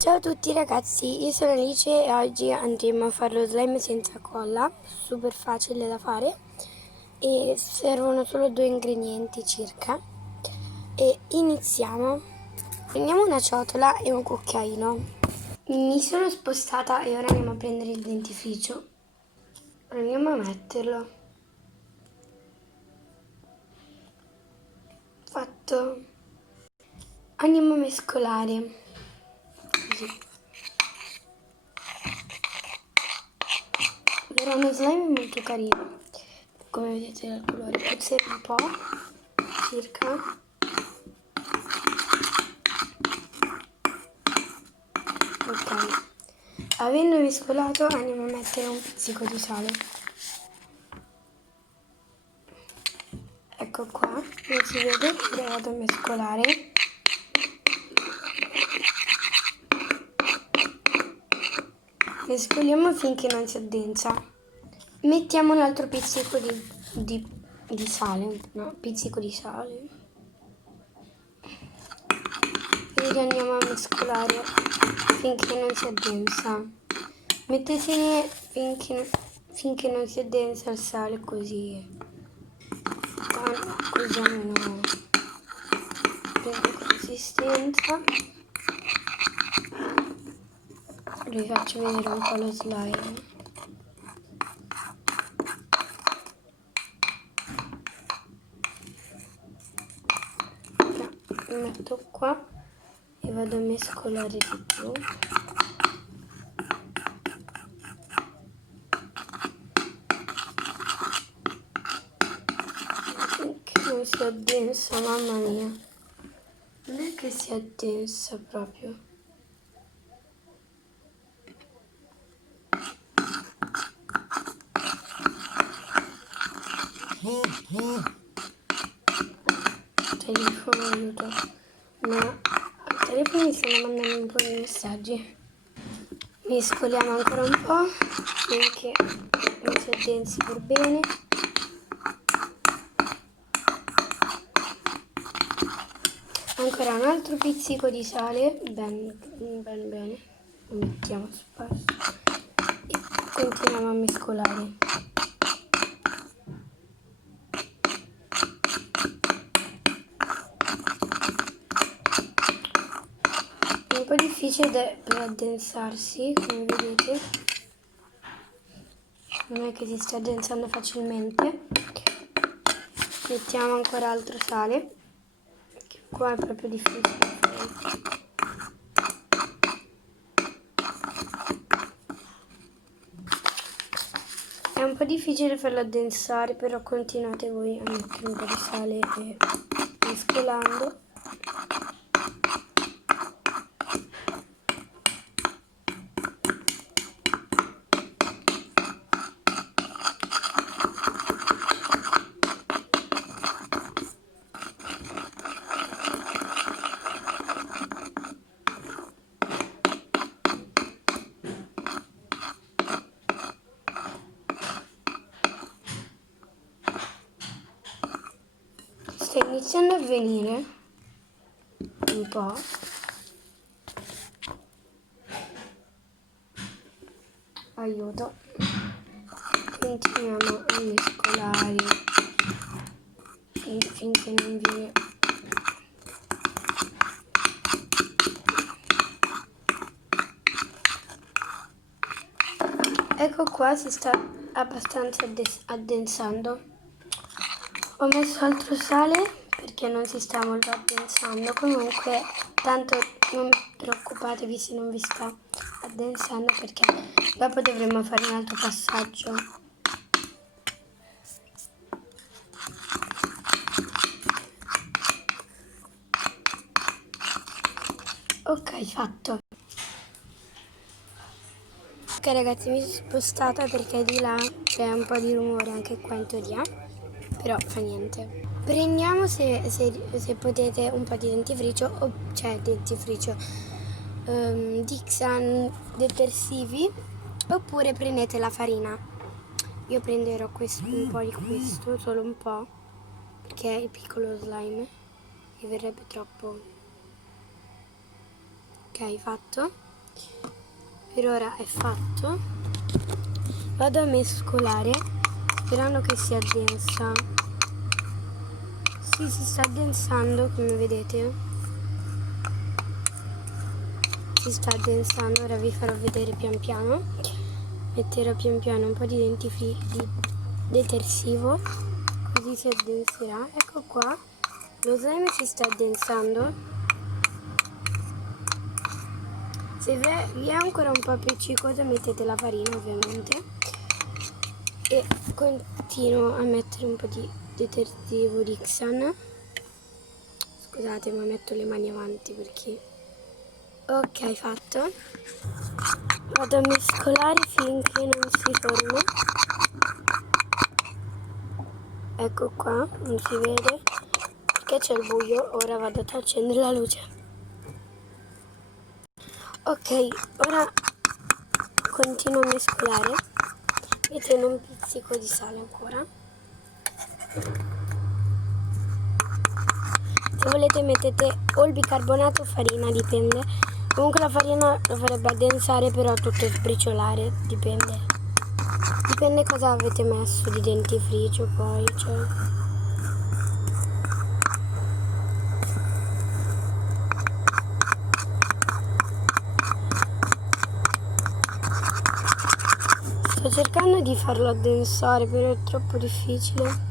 Ciao a tutti ragazzi, io sono Alice e oggi andremo a fare lo slime senza colla, super facile da fare e servono solo 2 ingredienti circa. E iniziamo. Prendiamo una ciotola e un cucchiaino. Mi sono spostata e ora andiamo a prendere il dentifricio. Andiamo a metterlo. Fatto. Andiamo a mescolare. Così. Era uno slime molto carino, come vedete dal colore, puzza un po', circa. Ok, avendo mescolato andiamo a mettere un pizzico di sale. Ecco qua, non si vede, ora vado a mescolare. Mescoliamo finché non si addensa. Mettiamo un altro pizzico di sale, no, pizzico di sale. E andiamo a mescolare finché non si addensa. Mettetene finché non si addensa il sale, così almeno prende consistenza. Vi faccio vedere un po' lo slime. Lo metto qua e vado a mescolare di più. Che non si addensa, mamma mia. Non è che si addensa proprio. Telefono aiuto. Ma al telefono mi stanno mandando un po' di messaggi. Mescoliamo ancora un po' finché non si addensi per bene. Ancora un altro pizzico di sale, bene, lo mettiamo sparso e continuiamo a mescolare. È un po' difficile per addensarsi, come vedete, non è che si sta addensando facilmente. Mettiamo ancora altro sale, che qua è proprio difficile. È un po' difficile farlo addensare, però continuate voi a mettere un po' di sale e mescolando. Sta iniziando a venire un po'. Aiuto. Continuiamo a mescolare finché non viene. Ecco qua, si sta abbastanza addensando. Ho messo altro sale perché non si sta molto addensando. Comunque, tanto non preoccupatevi se non vi sta addensando, perché dopo dovremo fare un altro passaggio. Ok, fatto. Ok ragazzi, mi sono spostata perché di là c'è un po' di rumore anche qua in teoria, però fa niente. Prendiamo se potete un po' di dentifricio, Dixan detersivi, oppure prendete la farina. Io prenderò un po' di questo, solo un po', perché è il piccolo slime, mi verrebbe troppo. Ok, fatto. Per ora è fatto. Vado a mescolare sperando che si addensa. Sì, si sta addensando, come vedete. Si sta addensando, ora vi farò vedere pian piano. Metterò pian piano un po' di di detersivo, così si addenserà. Ecco qua, lo slime si sta addensando. Se vi è ancora un po' appiccicosa mettete la farina ovviamente e continuo a mettere un po' di detersivo Rixan. Scusate, ma metto le mani avanti perché... Ok, fatto. Vado a mescolare finché non si forma. Ecco qua, non si vede perché c'è il buio. Ora vado ad accendere la luce. Ok, ora continuo a mescolare mettendo un pizzico di sale ancora. Se volete mettete o il bicarbonato o farina, dipende. Comunque la farina lo farebbe addensare, però tutto sbriciolare, dipende. Dipende cosa avete messo di dentifricio poi, cioè. Sto cercando di farlo addensare, però è troppo difficile.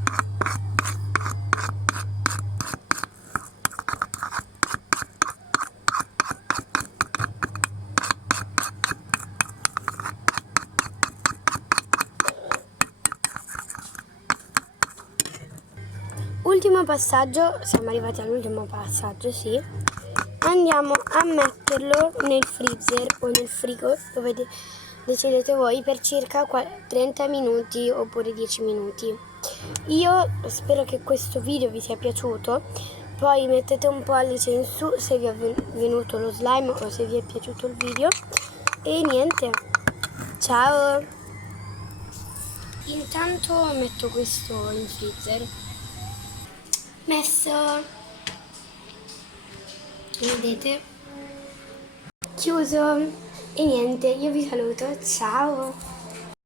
Ultimo passaggio, siamo arrivati all'ultimo passaggio, sì. Andiamo a metterlo nel freezer o nel frigo, dove decidete voi, per circa 30 minuti oppure 10 minuti. Io spero che questo video vi sia piaciuto, poi mettete un pollice in su se vi è venuto lo slime o se vi è piaciuto il video. E niente, ciao! Intanto metto questo in freezer. Messo, vedete, chiuso e niente, io vi saluto, ciao!